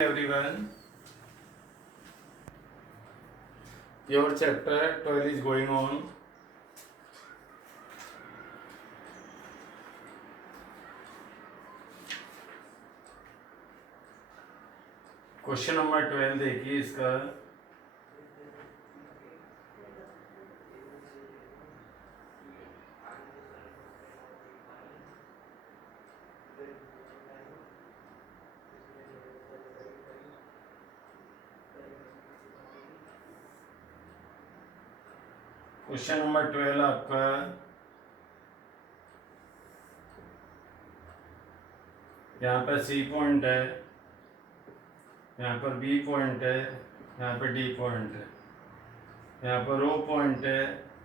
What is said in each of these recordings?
Everyone, your chapter 12 is going on. Question number 12 देखिए इसका। Question number 12 आपका यहाँ पर सी पॉइंट है, यहाँ पर बी पॉइंट है, यहाँ पर डी पॉइंट है, यहाँ पर ओ पॉइंट है,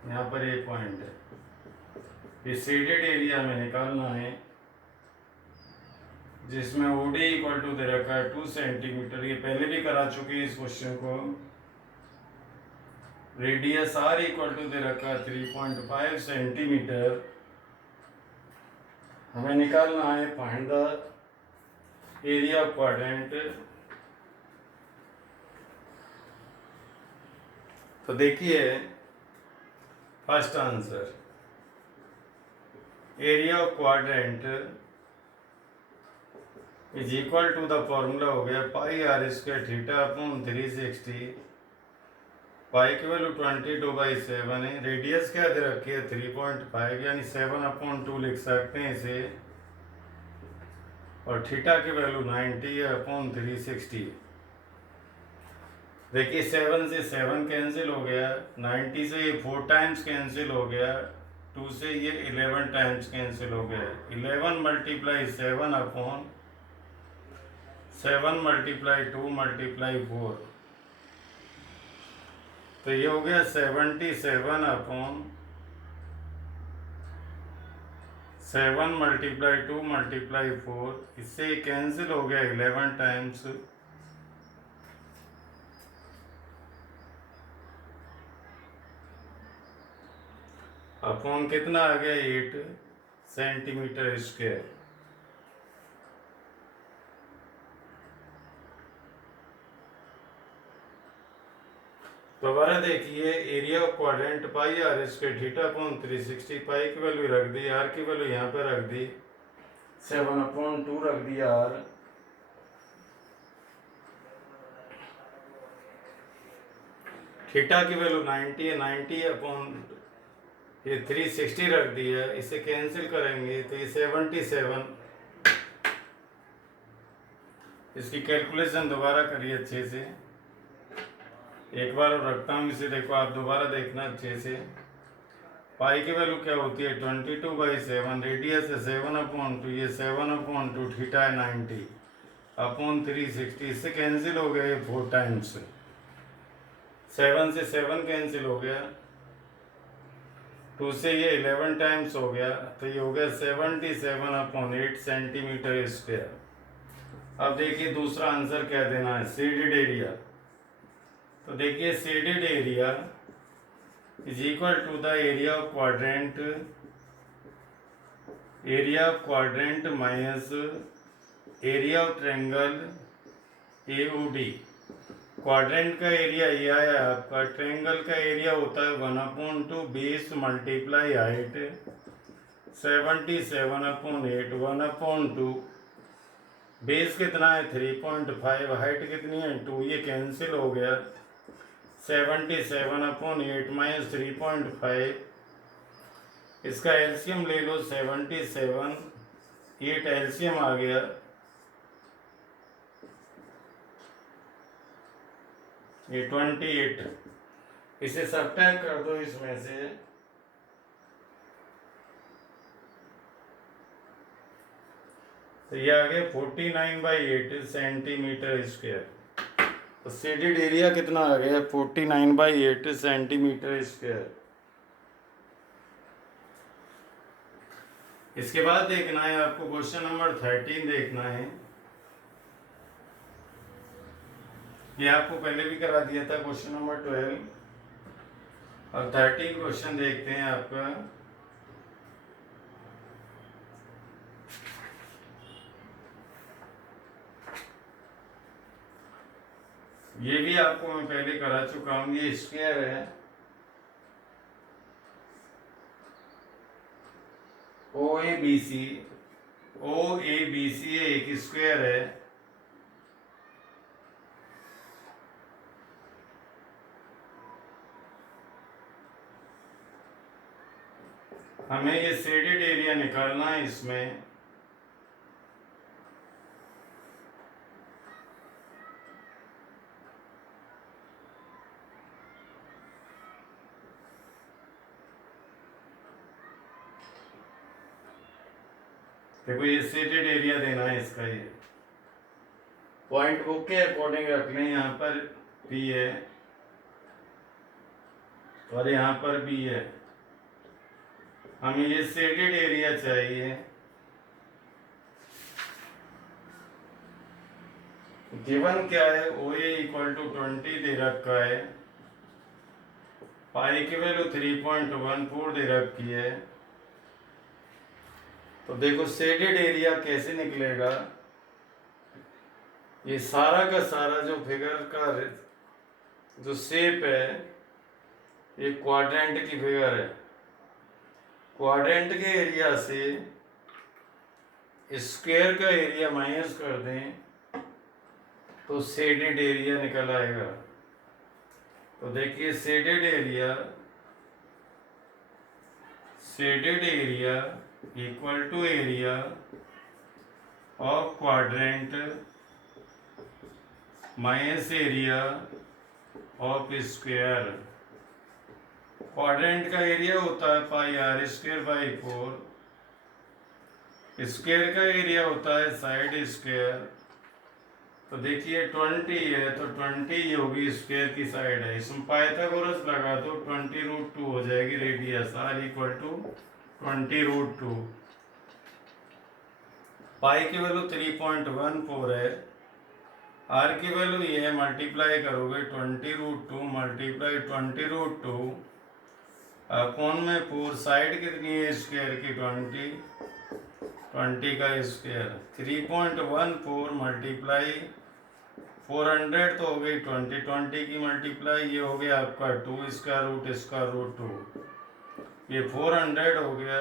यहाँ पर ए पॉइंट है। इस शेडेड एरिया में निकालना है जिसमें OD इक्वल टू दे रखा है 2 सेंटीमीटर। ये पहले भी करा चुके हैं इस क्वेश्चन को। रेडियस R इक्वल टू दे रखा है 3.5 सेंटीमीटर। हमें निकालना है find the area of quadrant. तो देखिए first answer, area of quadrant is equal to the formula हो गया pi R square theta upon 360। Pi की वैल्यू 22/7 है। रेडियस क्या दे रखी है 3.5 यानी 7/2 लिख सकते हैं इसे। और थीटा की वैल्यू 90 है अपॉन 360। देखिए 7 से 7 कैंसिल हो गया, 90 से ये 4 टाइम्स कैंसिल हो गया, 2 से ये 11 टाइम्स कैंसिल हो गया। 11 मल्टीप्लाई 7 अपॉन 7 मल्टीप्लाई 2 मल्टीप्लाई 4, तो ये हो गया 77 अपॉन 7 मल्टीप्लाई 2 मल्टीप्लाई 4। इससे कैंसिल हो गया 11 टाइम्स। अपॉन कितना आ गया 8 सेंटीमीटर स्क्वायर। दोबारा देखिए, area of quadrant pi R square theta upon 360। Pi की वैल्यू रख दी, आर की वैल्यू यहाँ पर रख दी, 7/2 रख दिया आर। थीटा की वैल्यू 90 है, 90 अपॉन ये 360 रख दिया। इसे कैंसिल करेंगे तो ये 77। इसकी कैलकुलेशन दोबारा करिए अच्छे से। एक बार और रखता हूँ इसे, देखो आप दोबारा देखना अच्छे से। पाई की वैल्यू क्या होती है 22/7। रेडियस है 7/2, ये 7/2, थीटा है 90 अपॉन 360। इससे कैंसिल हो गए 4 टाइम्स। 7 से 7 कैंसिल हो गया, 2 से ये 11 टाइम्स हो गया, तो ये हो गया 77/8 सेंटीमीटर स्क्वायर। अब देखिए दूसरा आंसर क्या देना है, शेडेड एरिया। तो देखिए shaded area is equal to the area of quadrant, area of quadrant minus area of triangle AOD। Quadrant का एरिया ये आया आपका, ट्रायंगल का एरिया होता है 1/2 बेस मल्टीप्लाई हाइट 77/8 1/2। बेस कितना है 3.5, हाइट कितनी है 2, ये कैंसिल हो गया 77/8 माइनस 3.5। इसका एलसीएम ले लो 77, 8 एलसीएम आ गया, ये 28। इसे सब्ट्रैक्ट कर दो इसमें से, तो ये आ गया 49/8 सेंटीमीटर स्क्वायर। तो शेडेड एरिया कितना आ गया 49/8 सेंटीमीटर स्क्वायर। इसके बाद देखना है आपको क्वेश्चन नंबर 13 देखना है। ये आपको पहले भी करा दिया था क्वेश्चन नंबर 12। और 13 क्वेश्चन देखते हैं आपका। ये भी आपको मैं पहले करा चुका हूँ। ये स्क्वायर है, ओ ए बी सी एक स्क्वायर है। हमें ये शेडेड एरिया निकालना है इसमें। देखो ये शेडेड एरिया देना है इसका। ये पॉइंट बुक के अकॉर्डिंग रख लें। यहाँ पर बी है और यहाँ पर बी है। हमें ये शेडेड एरिया चाहिए। गिवन क्या है, ओ ए इक्वल टू 20 दे रखा है, पाई की वैल्यू 3.14 दे रखी है। तो देखो शेडेड एरिया कैसे निकलेगा। ये सारा का सारा जो फिगर का जो शेप है, ये क्वाड्रेंट की फिगर है। क्वाड्रेंट के एरिया से स्क्वायर का एरिया माइनस कर दें तो शेडेड एरिया निकल आएगा। तो देखिए shaded area equal to area of quadrant minus area of square. Quadrant का एरिया होता है pi R square by 4। Square का एरिया होता है साइड स्क्वायर। तो देखिए 20 है तो 20 होगी स्क्वायर की साइड है। इसमें पाइथागोरस लगा दो, 20√2 हो जाएगी radius. R equal to 20√2। Pi की वैल्यू 3.14 है। आर की वैल्यू ये है, मल्टीप्लाई करोगे 20√2 मल्टीप्लाई 20√2 कौन में 4। साइड कितनी है स्क्वायर की 20 का स्क्वायर। 3.14 मल्टीप्लाई 400 तो हो गई 20 की मल्टीप्लाई, ये हो गया आपका 2 इसका रूट 2। ये 400 हो गया,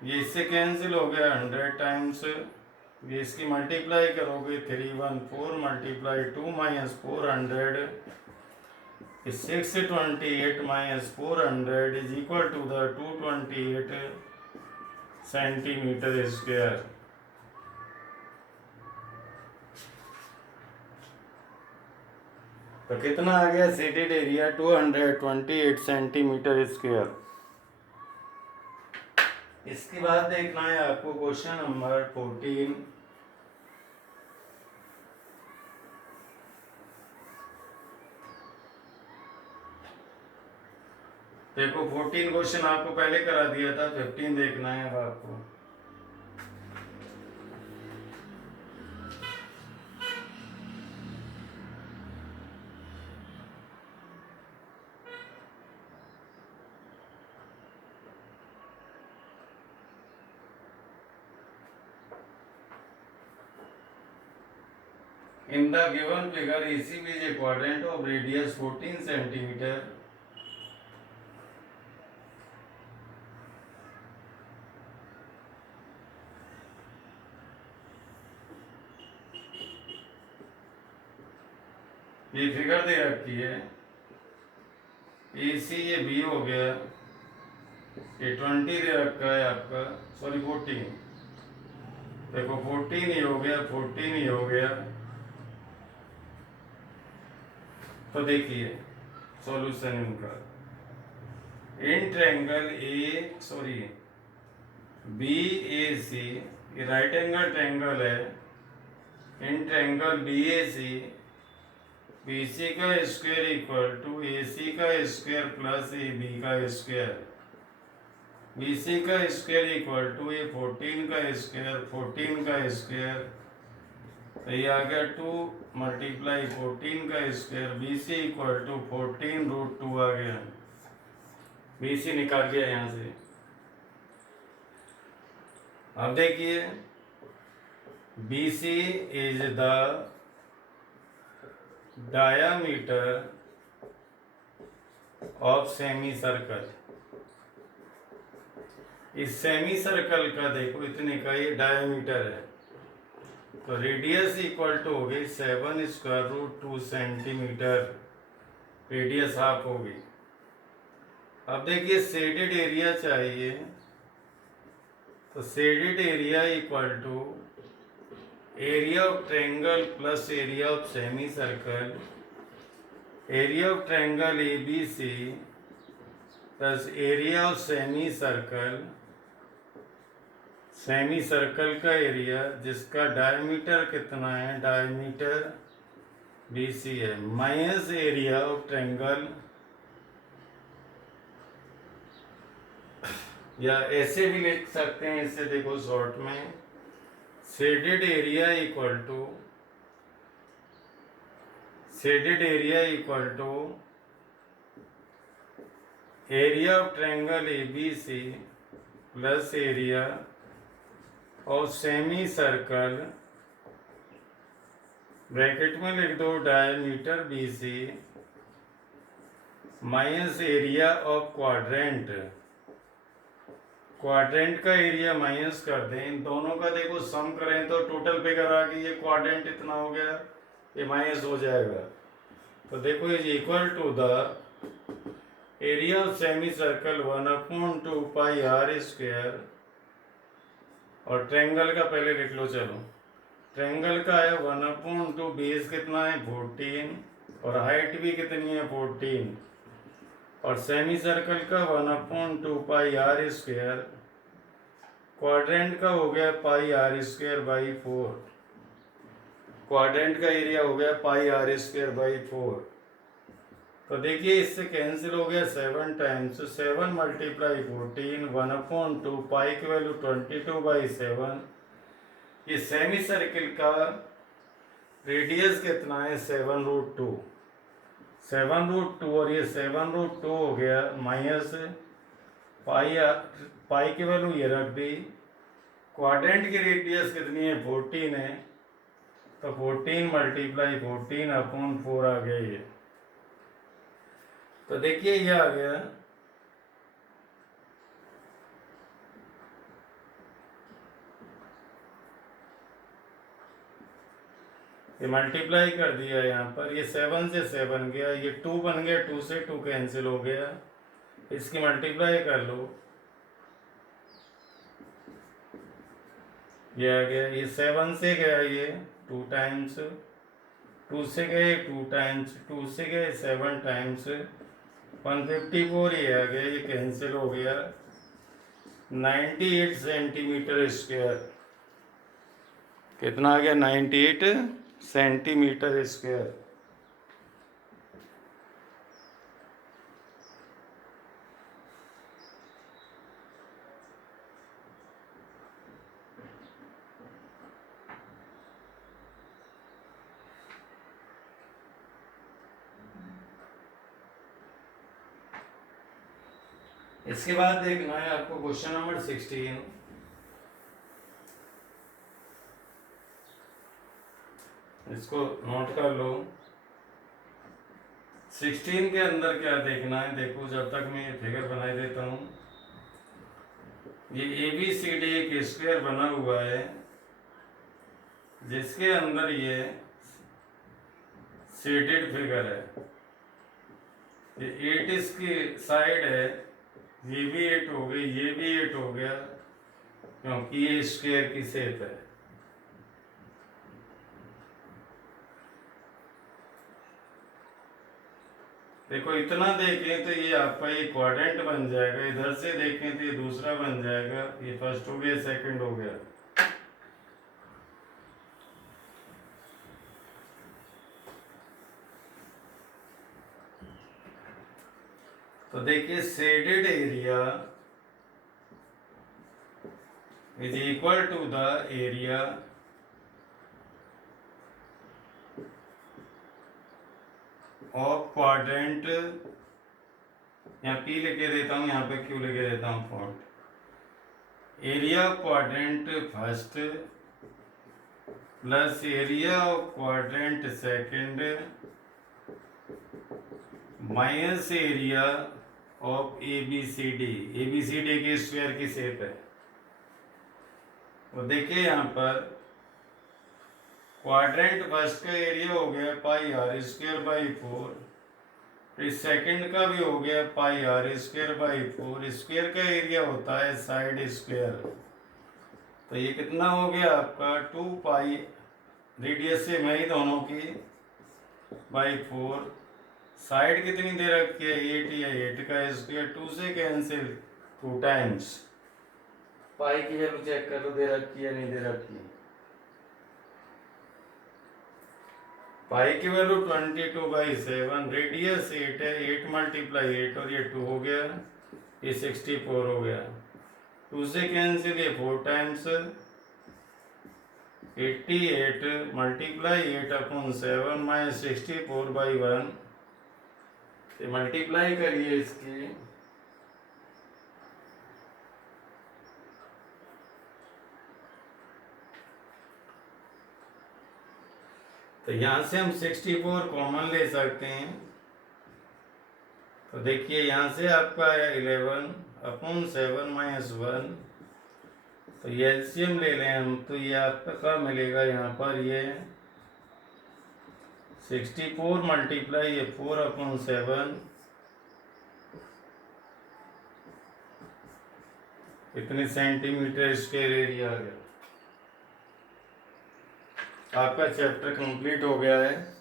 ये इससे कैंसिल हो गया 100 टाइम्स। ये इसकी मल्टीप्लाई करोगे 314 multiply 2 minus 400 628 minus 400 is equal to the 228 centimetre square. तो कितना आ गया शेडेड एरिया 228 सेंटीमीटर स्क्वायर। इसके बाद देखना है आपको क्वेश्चन नंबर 14। देखो 14 क्वेश्चन आपको पहले करा दिया था, 15 देखना है अब आपको। In the given figure, ACB is a quadrant of radius 14 centimeter. ये फिगर दे रखी है। AC ये B हो गया, ये 20 दे रखा है आपका, सॉरी 14। देखो 14 ही हो गया, 14 ही हो गया। तो देखिए सॉल्यूशन इनका। इन ट्रायंगल BAC, ये राइट एंगल ट्रायंगल है। इन ट्रायंगल BAC BC का स्क्वायर इक्वल टू AC का स्क्वायर प्लस AB का स्क्वायर। BC का स्क्वायर इक्वल टू ये 14 का स्क्वायर, तो ये आ गया 2 मल्टीप्लाई 14 का स्क्वायर। BC इक्वल टू 14√2 आ गया। BC निकाल गया यहाँ से। अब देखिए BC is the diameter of semi circle. इस सेमी सर्कल का देखो इतने का ये डायामीटर है, तो रेडियस इक्वल टू होगी 7√2 सेंटीमीटर, रेडियस हाफ होगी। अब देखिए शेडेड एरिया चाहिए, तो shaded area equal to area of triangle plus area of semi circle, area of triangle ABC plus area of semi circle, semi circle का area जिसका diameter कितना है, डायमीटर BC है, माइनस एरिया ऑफ ट्रायंगल, या ऐसे भी लिख सकते हैं इसे, देखो शॉर्ट में shaded area equal to area of triangle ABC plus area और सेमी सर्कल, ब्रैकेट में लिख दो diameter BC minus area of quadrant, quadrant का एरिया माइनस कर दें, इन दोनों का देखो सम करें तो टोटल फिगर आ गई, ये क्वाड्रेंट इतना हो गया, ये माइनस हो जाएगा। तो देखो is equal to the area of semi circle 1/2 pi r square, और ट्रायंगल का पहले लिख लो, चलो ट्रायंगल का है 1/2, बेस कितना है 14 और हाइट भी कितनी है 14, और सेमी सर्कल का 1/2 पाई r स्क्वायर, क्वाड्रेंट का हो गया पाई r स्क्वायर बाई 4, क्वाड्रेंट का एरिया हो गया पाई r स्क्वायर बाई 4। तो देखिए इससे कैंसिल हो गया 7 टाइम्स, 7 मल्टीप्लाई 14, 1/2, पाई की वैल्यू 22/7। ये सेमी सर्किल का रेडियस कितना है 7√2, 7√2, और ये 7√2 हो गया माइनस पाई की वैल्यू ये रख दी, क्वाड्रेंट की रेडियस कितनी है 14 है, तो 14 मल्टीप्लाई 14/4 आ गया ये। तो देखिए ये आ गया ये मल्टीप्लाई कर दिया यहाँ पर, ये 7 से 7 गया, ये 2 बन गया, 2 से 2 कैंसिल हो गया, इसकी मल्टीप्लाई कर लो, ये आ गया, ये 7 से गया ये 2 टाइम्स, 2 से गए 2 टाइम्स, 2 से गए 7 टाइम्स, 154 ये आ गया, ये कैंसिल हो गया, 98 सेंटीमीटर स्क्वायर, कितना आ गया 98 सेंटीमीटर स्क्वायर। इसके बाद देखना है आपको क्वेश्चन नंबर 16, इसको नोट कर लो। 16 के अंदर क्या देखना है, देखो जब तक मैं ये फिगर बना देता हूँ, ये ABCD एक स्क्वायर बना हुआ है जिसके अंदर ये शेडेड फिगर है, ये 8 इसकी साइड है, ये भी 8 हो गई, ये भी 8 हो गया, क्योंकि ये स्क्वायर की शेप है। देखो इतना देखें तो ये आपका ये क्वाड्रेंट बन जाएगा, इधर से देखें तो ये दूसरा बन जाएगा, ये फर्स्ट हो गया, सेकंड हो गया। तो देखिए shaded area is equal to the area of quadrant, यहाँ P लिखे देता हूँ, यहाँ पे Q लिखे देता हूँ font, area of quadrant first plus area of quadrant second minus area of ABCD। ABCD के स्क्वायर की शेप है। तो देखिए यहाँ पर क्वाड्रेंट फर्स्ट का एरिया हो गया पाई आर स्क्वायर बाई 4, फिर सेकंड का भी हो गया pi R square by 4। Square का एरिया होता है साइड स्क्वायर। तो ये कितना हो गया आपका 2 पाई, रेडियस से मैं ही दोनों की, बाई 4। साइड कितनी दे रखी है 8 या 8 का स्क्वायर, 2 से कैंसिल 2 टाइम्स। पाई की वैल्यू चेक करो दे रखी है नहीं दे रखी। पाई की वैल्यू 22/7, रेडियस 8 है, 8 मल्टीप्लाई 8 और ये 2 हो गया, ये 64 हो गया। 2 से कैंसिल ये 4 टाइम्स, 88 मल्टीप्लाई 8/7 माइनस 64/1। ये मल्टीप्लाई करिए इसकी, तो यहां से हम 64 कॉमन ले सकते हैं। तो देखिए यहां से आपका आया 11/7 माइनस 1। तो ये एलसीएम ले लें हम, तो ये आपका मिलेगा यहाँ पर ये 64 मल्टीप्लाई ये 4/7, इतने सेंटीमीटर स्क्वायर एरिया आ गया। आपका चैप्टर कंप्लीट हो गया है।